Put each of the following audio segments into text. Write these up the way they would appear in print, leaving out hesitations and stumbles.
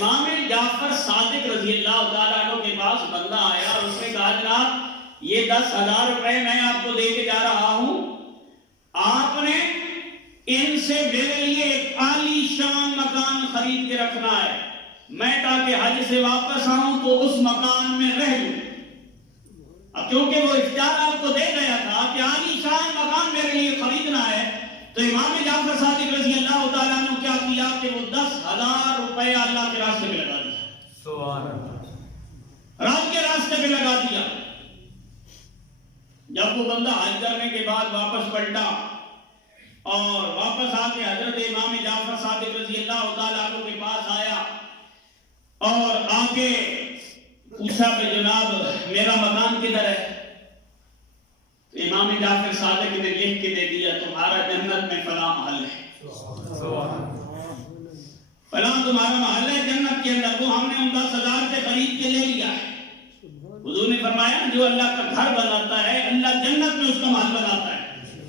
امام جعفر صادق رضی اللہ تعالیٰ عنہ کے پاس بندہ آیا اور اس نے کہا جناب یہ 10,000 روپے میں آپ کو دے کے جا رہا ہوں، آپ نے ان سے میرے لیے ایک عالی شان مکان خرید کے رکھنا ہے، میں تاکہ حج سے واپس آؤں تو اس مکان میں رہ لوں۔ اب کیونکہ وہ اختیار آپ کو دے گیا تھا کہ عالی شان مکان میرے لیے خریدنا ہے، تو امام جعفر صادق رضی اللہ تعالیٰ عنہ کیا کیا کہ وہ 10,000 روپے اللہ کے راستے پہ لگا دیا، سبحان اللہ، رات کے راستے پہ لگا دیا۔ جب وہ بندہ حج کرنے کے بعد واپس پلٹا اور واپس آ کے حضرت امام جعفر صادق رضی اللہ تعالیٰ عنہ کے پاس آیا اور آ کے پوچھا کہ جناب میرا مکان کدھر ہے؟ امام جعفر صادق نے لکھ کے دے دیا تمہارا جنت میں فلاں محل ہے، فلاں تمہارا محل ہے جنت کے اندر، وہ ہم نے ان 10,000 سے خرید کے لے لیا ہے۔ حضور نے فرمایا جو اللہ کا گھر بناتا ہے اللہ جنت میں اس کا محل بناتا ہے۔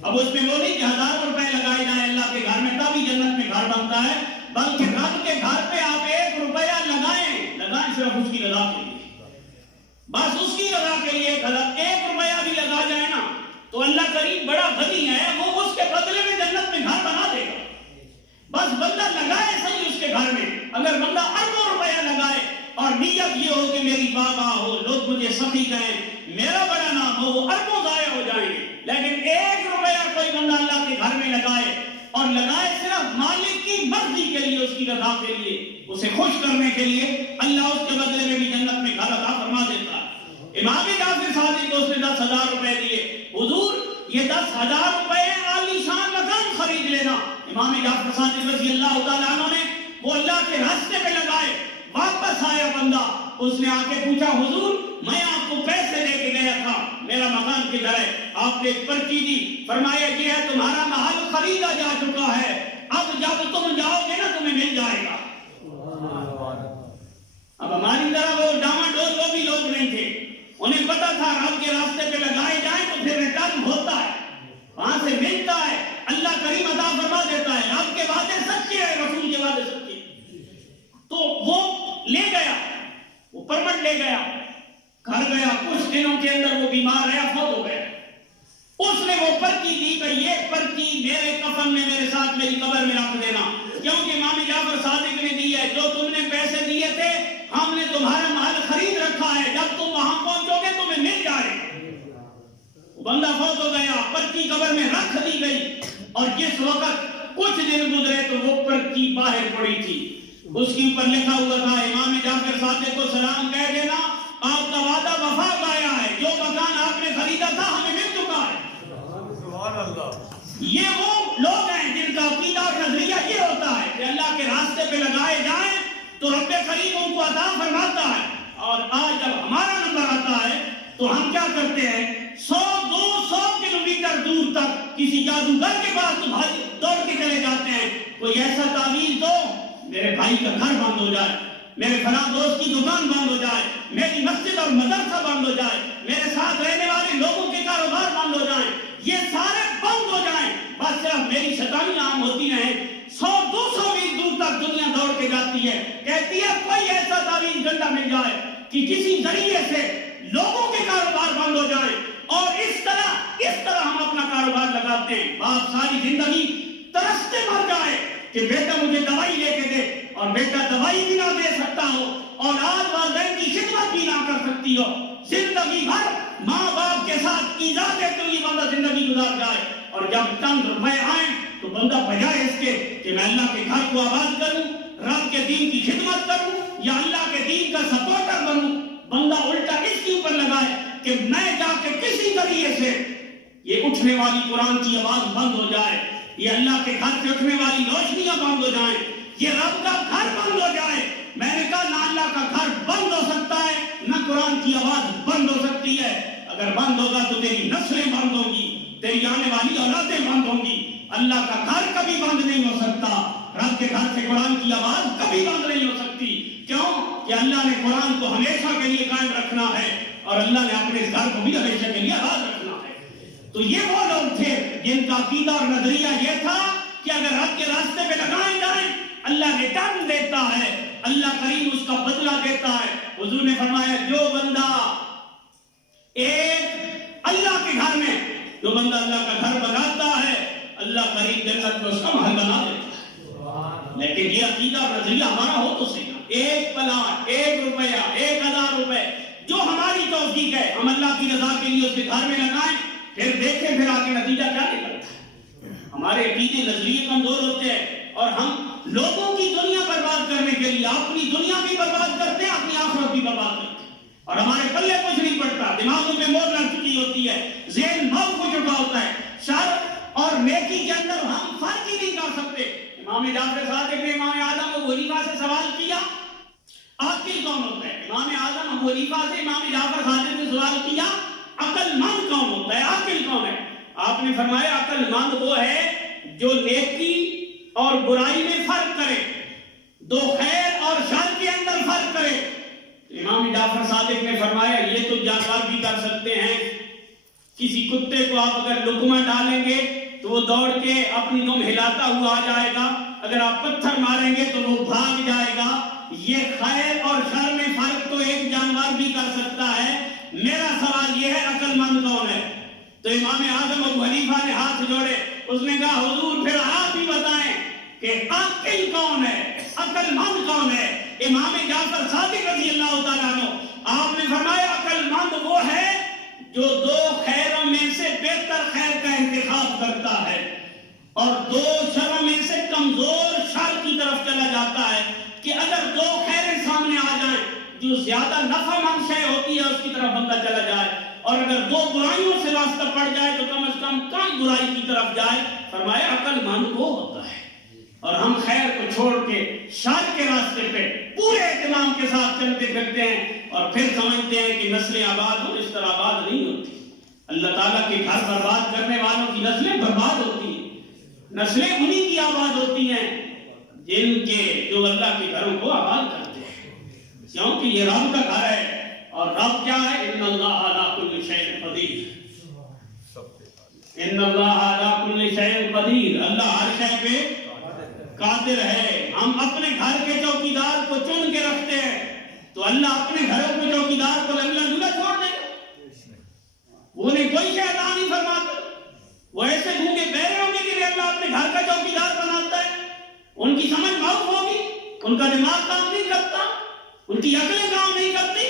اب اس میں وہ نہیں کہ 1000 روپے لگائے جائیں اللہ کے گھر میں تبھی جنت میں گھر بنتا ہے، بلکہ رب کے گھر پہ آپ 1 روپیہ لگائیں صرف اس کی رضا کے لیے، بس اس کی رضا کے لیے 1 روپیہ بھی لگا جائے نا تو اللہ کریم بڑا غنی ہے، وہ اس کے بدلے میں جنت میں گھر بنا دے گا۔ بس بندہ لگائے صحیح اس کے گھر میں، اگر بندہ اربوں روپیہ لگائے اور نیت یہ ہو کہ میری بابا ہو، لوگ مجھے سخی کہیں، میرا بڑا نام ہو، وہ اربوں ضائع ہو جائیں گے۔ لیکن 1 روپیہ کوئی بندہ اللہ کے گھر میں لگائے اور لگائے صرف مالک کی مرضی کے لیے، اس کی رضا کے لیے، اسے خوش کرنے کے لیے، اللہ اس کے بدلے میں بھی جنت میں گھر عطا فرما دیتا ہے۔ امام جعفر صادق کو اس نے 10,000 روپے دیے، حضور یہ 10,000 روپے عالی شان مکان خرید لینا۔ امام جعفر صادق رضی اللہ تعالیٰ عنہ نے وہ اللہ کے راستے پہ لگائے، واپس آیا بندہ، اس نے آ کے پوچھا حضور میں آپ کو پیسے دے کے گیا تھا، میرا مکان کدھر ہے؟ آپ نے ایک پرچی دی، فرمایا یہ ہے تمہارا محل خریدا جا چکا ہے، اب جب تم جاؤ گے نا تمہیں مل جائے گا۔ اب ہماری طرح وہ ڈاواڈول وہ بھی لوگ نہیں تھے، انہیں پتا تھا رب کے راستے پہ لگائے جائیں تو پھر ریٹرن ہوتا ہے، وہاں سے ملتا ہے، اللہ کریم عطا فرما دیتا ہے، رب کے وعدے سچے ہیں، رسول کے وعدے سچے ہیں۔ تو وہ لے گیا، وہ پرمٹ لے گیا، گھر گیا، کچھ دنوں کے اندر وہ بیمار رہا، فوت ہو گیا۔ اس نے وہ پرچی دی کہ یہ پرچی میرے کفن میں میرے ساتھ میری قبر میں رکھ دینا، کیونکہ امام جعفر صادق نے دی ہے، جو تم نے پیسے دیے تھے ہم نے تمہارا محل خرید رکھا ہے، جب تم وہاں پہنچو گے تمہیں مل جائے۔ بندہ فوت ہو گیا، پرچی قبر میں رکھ دی گئی، اور جس وقت کچھ دن گزرے تو وہ پرچی باہر پڑی تھی، اس کے اوپر لکھا ہوا تھا امام جعفر صادق کو سلام کہہ دینا، آپ کا وعدہ وفا پایا ہے، جو مکان آپ نے خریدا تھا ہمیں مل چکا ہے۔ یہ وہ لوگ ہیں جن کا عقیدہ اور نظریہ یہ ہوتا ہے کہ اللہ کے راستے پہ لگائے جائیں تو رب کریم ان کو عطا فرماتا ہے۔ اور آج جب ہمارا نمبر آتا ہے تو ہم کیا کرتے ہیں، 100-200 کلومیٹر دور تک کسی جادوگر کے پاس دوڑ کے چلے جاتے ہیں، کوئی ایسا تعویذ دو میرے بھائی کا گھر بند ہو جائے، میرے فلاں دوست کی دکان بند ہو جائے، میری مسجد اور مدرسہ بند ہو جائے، میرے ساتھ رہنے والے لوگوں کے کاروبار بند ہو جائیں، یہ سارے بند ہو جائیں، بس صرف میری شیطانی عام ہوتی رہے۔ 100-200 میل دور تک دنیا دوڑ کے جاتی ہے، کہتی ہے کوئی ایسا تعویذ ڈنڈا مل جائے کہ کسی ذریعے سے لوگوں کے کاروبار بند ہو جائیں، اور اس طرح ہم اپنا کاروبار لگاتے ہیں۔ باپ ساری زندگی ترستے مر جائے کہ بیٹا مجھے دوائی لے کے دے، اور بیٹا دوائی بھی نہ دے سکتا ہو، اولاد والدین کی خدمت بھی نہ کر سکتی ہو، زندگی بھر ماں باپ کے ساتھ ایذا دیتے ہوئے بندہ زندگی گزار جائے، اور جب چند روپے آئیں تو بندہ بجائے اس کے کہ میں اللہ کے گھر کو آباد کروں، رب کے دین کی خدمت کروں یا اللہ کے دین کا سپورٹر بنوں، بندہ الٹا اس کے اوپر لگائے کہ میں جا کے کسی ذریعے سے یہ اٹھنے والی قرآن کی آواز بند ہو جائے، یہ اللہ کے گھر سے اٹھنے والی روشنیاں بند ہو جائیں، یہ رب کا گھر بند ہو جائے۔ میں نے کہا نہ اللہ کا گھر بند ہو سکتا ہے، نہ قرآن کی آواز بند ہو سکتی ہے۔ اگر بند ہوگا تو تیری نسلیں بند ہوں گی، تیری آنے والی اولادیں بند ہوں گی۔ اللہ کا گھر کبھی بند نہیں ہو سکتا، رب کے گھر سے قرآن کی آواز کبھی بند نہیں ہو سکتی۔ کیوں کہ اللہ نے قرآن کو ہمیشہ کے لیے قائم رکھنا ہے، اور اللہ نے اپنے اس گھر کو بھی ہمیشہ کے لیے آباد رکھنا ہے۔ تو یہ وہ لوگ تھے جن کا عقیدہ اور نظریہ یہ تھا کہ اگر رب کے راستے پہ لگائے جائیں اللہ ریٹرن دیتا ہے، اللہ کریم اس کا بدلہ دیتا ہے۔ حضور نے فرمایا جو بندہ ایک اللہ کے گھر میں، جو بندہ اللہ کا گھر بناتا ہے، اللہ کریم جنت میں اس کا محل بنا دیتا ہے۔ لیکن یہ عقیدہ اور نظریہ ہمارا ہو تو صحیح، ایک پلاٹ، 1 روپیہ، 1000 روپے جو ہماری توفیق ہے ہم اللہ کی رضا کے لیے اس کے گھر میں لگائیں، پھر دیکھیں پھر آگے نتیجہ کیا نکلتا ہے۔ ہمارے عقیدے نظریے کمزور ہوتے ہیں اور ہم لوگوں کی دنیا برباد کرنے کے لیے اپنی دنیا بھی برباد کرتے ہیں، اپنی آخرت بھی برباد کرتے ہیں، اور ہمارے پلے کچھ نہیں پڑتا، دماغوں پہ مور لگ چکی ہوتی ہے، ذہن موت ہو چکا ہوتا ہے، شر اور نیکی کے اندر ہم فرق ہی نہیں کر سکتے۔ امام جعفر صادق نے امام اعظم ابو حنیفہ سے سوال کیا عاقل کون ہوتا ہے؟ امام اعظم ابو حنیفہ سے امام جعفر صادق نے سوال کیا عقل مند کون ہوتا ہے، عاقل کون ہے؟ آپ نے فرمایا عقل مند وہ ہے جو نیکی اور برائی میں فرق کرے، دو خیر اور شر کے اندر فرق کرے۔ امام جعفر صادق نے فرمایا یہ تو جانور بھی کر سکتے ہیں، کسی کتے کو آپ اگر لقمہ ڈالیں گے تو وہ دوڑ کے اپنی دم ہلاتا ہوا آ جائے گا، اگر آپ پتھر ماریں گے تو وہ بھاگ جائے گا۔ یہ خیر اور شر میں فرق تو ایک جانور بھی کر سکتا ہے۔ میرا سوال یہ ہے عقل مند کون ہے؟ تو امام اعظم ابو حنیفہ نے ہاتھ جوڑے، اس نے کہا حضور پھر آپ ہی بتائیں کہ عاقل کون ہے، عقل مند کون ہے؟ امام جعفر صادق رضی اللہ تعالیٰ عنہ آپ نے فرمایا عقل مند وہ ہے جو 2 خیروں میں سے بہتر خیر کا انتخاب کرتا ہے اور 2 شروں میں سے کمزور شر کی طرف چلا جاتا ہے، کہ اگر 2 خیریں سامنے آ جائیں جو زیادہ نفع مند شے ہوتی ہے اس کی طرف بندہ چلا جائے، اور اگر 2 برائیوں سے واسطہ پڑ جائے تو کم از کم برائی کی طرف جائے۔ فرمایا عقل مند وہ ہوتا ہے، اور ہم خیر کو چھوڑ کے شر کے راستے پہ پورے اہتمام کے ساتھ چلتے پھرتے ہیں اور پھر سمجھتے ہیں کہ نسلیں آباد ہوں، اس طرح آباد نہیں ہوتی۔ اللہ تعالیٰ کے گھر برباد کرنے والوں کی نسلیں برباد ہوتی ہیں، نسلیں انہی کی آباد ہوتی ہیں جن کے جو اللہ کے گھروں کو آباد کرتے ہیں، کیونکہ یہ رب کا گھر ہے، اور رب کیا ہے؟ ان اللہ علی کل شیء قدیر، ان اللہ علی کل شیء قدیر، اللہ ہر شے پہ قادر ہے۔ ہم اپنے گھر کے چوکیدار کو چن کے رکھتے ہیں تو اللہ اپنے گھروں کو چوکیدار کو لنگلا لنگلا چھوڑ دے گا؟ انہیں کوئی شے عطا نہیں فرماتا، وہ ایسے گونگے بہرے ہونے کے لیے اللہ اپنے گھر کا چوکیدار بناتا ہے؟ ان کی سمجھ معاف ہوگی، ان کا دماغ کام نہیں کرتا، ان کی عقلیں کام نہیں کرتی۔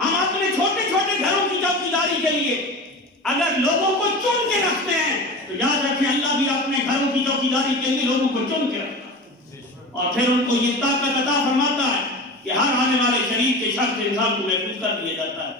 ہم اپنے چھوٹے چھوٹے گھروں کی چوکیداری کے لیے اگر لوگوں کو چن کے رکھتے ہیں تو یاد رکھیں اللہ بھی اپنے گھروں کی چوکیداری کے لیے لوگوں کو چن کے رکھتا ہے، اور پھر ان کو یہ طاقت عطا فرماتا ہے کہ ہر آنے والے شریر کے شر سے انسان کو محفوظ کر دیا جاتا ہے۔